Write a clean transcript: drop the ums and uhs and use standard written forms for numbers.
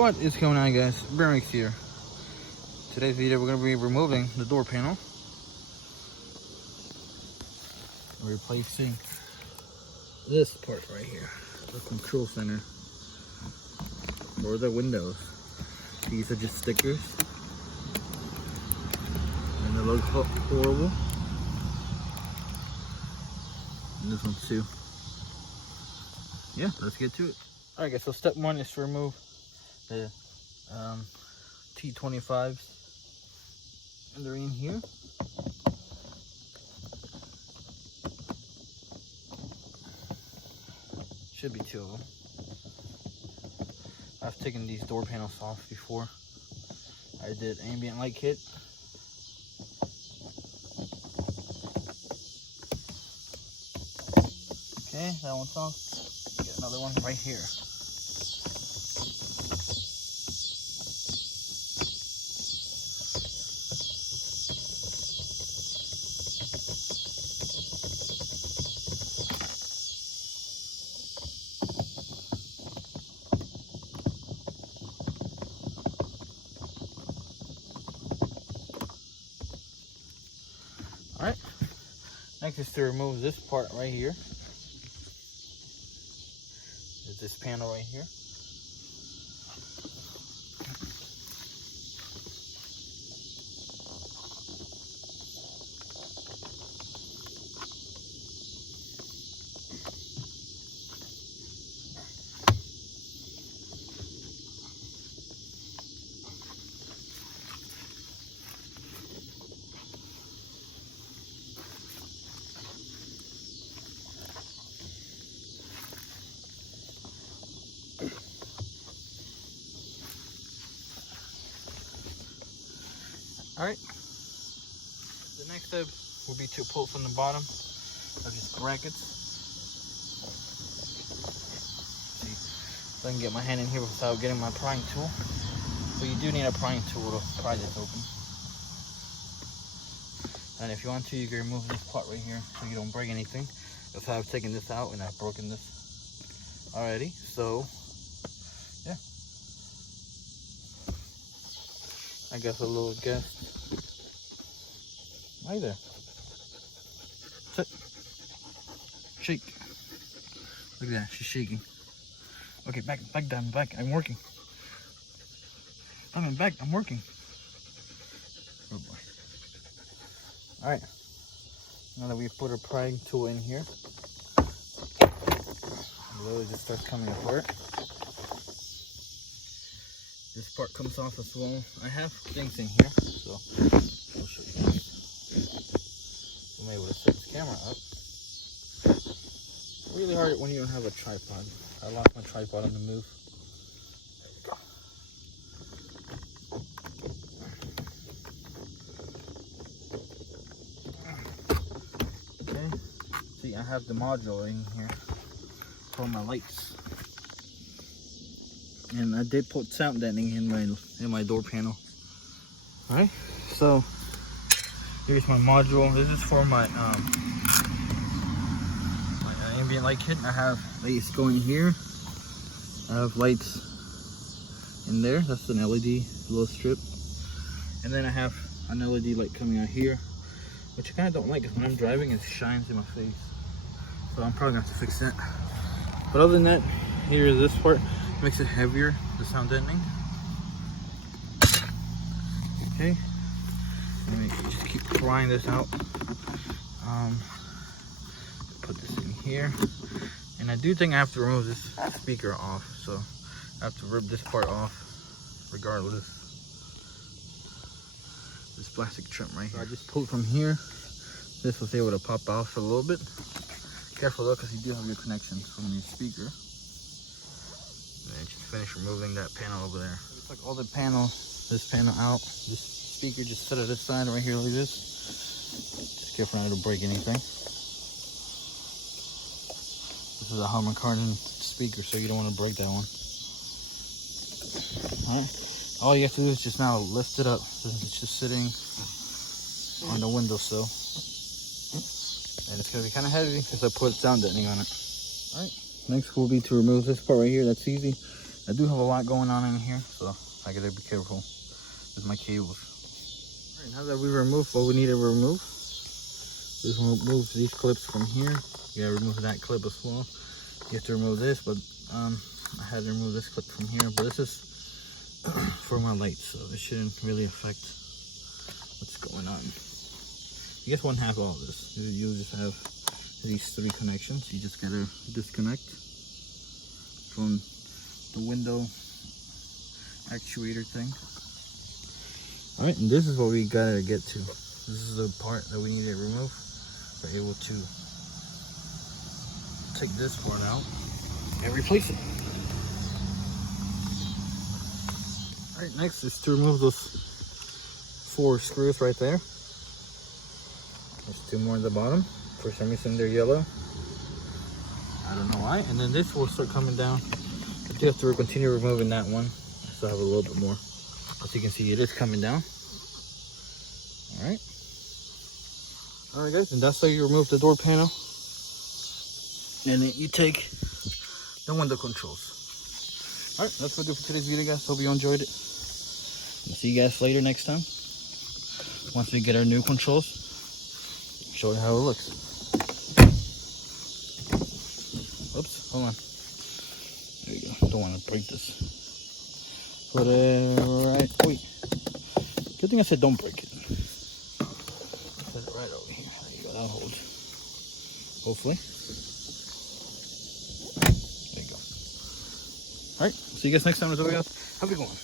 What is going on, guys? Bermix here. Today's video, we're going to be removing the door panel. Replacing this part right here, the control center for the windows. These are just stickers, and they look horrible. And this one too. Yeah, let's get to it. Alright guys, so step one is to remove the T25s, and they're in here. Should be two of them. I've taken these door panels off before. I did ambient light kit. Okay, that one's off. Get another one right here. Alright, next is to remove this part right here. This panel right here. Alright, the next step will be to pull from the bottom of these brackets. See, if I can get my hand in here without getting my prying tool. But you do need a prying tool to pry this open. And if you want to, you can remove this part right here so you don't break anything. Because I've taken this out and I've broken this already. So, yeah. I got a little guest. Hi there. Sit. Shake. Look at that, she's shaking. Okay, back down, back. I'm working. I'm back, I'm working. Oh boy. Alright. Now that we've put a prying tool in here, it really just starts coming apart. This part comes off as well. I have things in here, so I'll show you. I'm able to set this camera up. Really hard when you don't have a tripod. I lost my tripod on the move. Okay. See, I have the module in here for my lights. And I did put sound deadening in my door panel. Alright, so here's my module. This is for my ambient light kit. I have lights going here. I have lights in there. That's an LED little strip. And then I have an LED light coming out here, which I kind of don't like because when I'm driving it shines in my face. So I'm probably gonna have to fix that. But other than that, here is this part. Makes it heavier, the sound deadening. Okay, let me just keep prying this out. Put this in here, and I do think I have to remove this speaker off, so I have to rip this part off regardless. This plastic trim right here. So I just pulled from here. This was able to pop off a little bit. Careful though, because you do have your connections from your speaker. And just finish removing that panel over there. We took all the panels, this panel out. This speaker just set it aside right here like this. Just careful not to break anything. This is a Harman Kardon speaker, so you don't want to break that one. Alright. All you have to do is just now lift it up. It's just sitting on the windowsill. And it's going to be kind of heavy because I put sound deadening on it. Alright. Next will be to remove this part right here. That's easy. I do have a lot going on in here, so I gotta be careful with my cables. All right, now that we removed what we need to remove, just remove these clips from here. You gotta remove that clip as well. You have to remove this, but I had to remove this clip from here. But this is for my lights, so it shouldn't really affect what's going on. You guys won't have all of this. You'll just have these 3 connections. You just gotta disconnect from the window actuator thing. All right, and this is what we gotta get to. This is the part that we need to remove. We're able to take this part out and replace it. All right, next is to remove those 4 screws right there. There's 2 more at the bottom. For some reason they're yellow. I don't know why. And then this will start coming down. I do have to continue removing that one. I still have a little bit more. As you can see, it is coming down. All right. All right, guys, and that's how you remove the door panel. And then you take the window controls. All right, that's what we do for today's video, guys. Hope you enjoyed it. I'll see you guys later next time. Once we get our new controls, show you how it looks. Oops, hold on. There you go. Don't want to break this. Put it right. Wait. Good thing I said don't break it. Put it right over here. There you go. That'll hold. Hopefully. There you go. All right. See you guys next time. Have a good one.